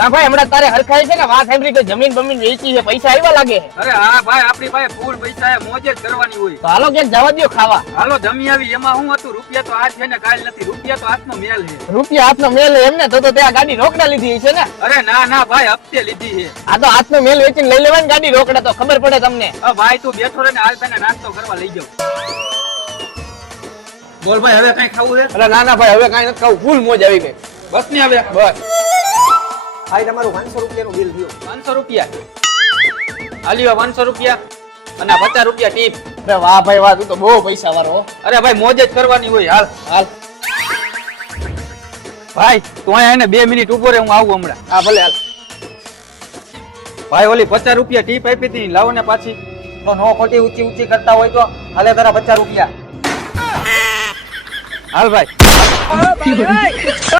હા ભાઈ હમણાં તારે હરખાય છે ને વાત સાંભળી કે જમીન બમીન વેચી છે પૈસા આવ્યા લાગે છે. અરે હા ભાઈ આપણી પાસે ફૂલ પૈસા મોજ જ કરવાની હોય. તો હાલો ક્યાંક જવા દ્યો ખાવા. હાલો જમી આવી. એમાં શું હતું, રૂપિયા તો આજ છે ને કાલ નથી. રૂપિયા તો હાથનો મેલ છે. રૂપિયા હાથનો મેલ એમને તો ત્યાં ગાડી રોકડા લીધી છે ને. અરે ના ના ભાઈ હપ્તે લીધી છે. આ તો હાથનો મેલ વેચીને લઈ લેવાની ગાડી રોકડા તો ખબર પડે તમને. ભાઈ તું બેઠો રહે ને હાલ તને નાસ્તો કરવા લઈ જાઉં. બોલ ભાઈ હવે કઈ ખાવું છે? અરે ના ના ભાઈ હવે કાંઈ નથી ખાવું, ફૂલ મોજ આવી ગઈ. બસ ને હવે બસ ભાઈ તમારું 500 રૂપિયાનું બિલ થયું. 500 રૂપિયા આલ્યો 500 રૂપિયા અને 50 રૂપિયા ટીપ. અરે વાહ ભાઈ વાહ, તું તો બહુ પૈસા વાળો હો. અરે ભાઈ મોજ જ કરવાની હોય. હાલ હાલ ભાઈ તું અહીંયા એને 2 મિનિટ ઉભો રહે, હું આવું હમણાં. હા ભલે હાલ. ભાઈ ઓલી 50 રૂપિયા ટીપ આપી હતી લાવો ને પાછી. તો નો ખોટી ઊંચી ઊંચી કરતા હોય તો હાલે તારા 50 રૂપિયા. હાલ ભાઈ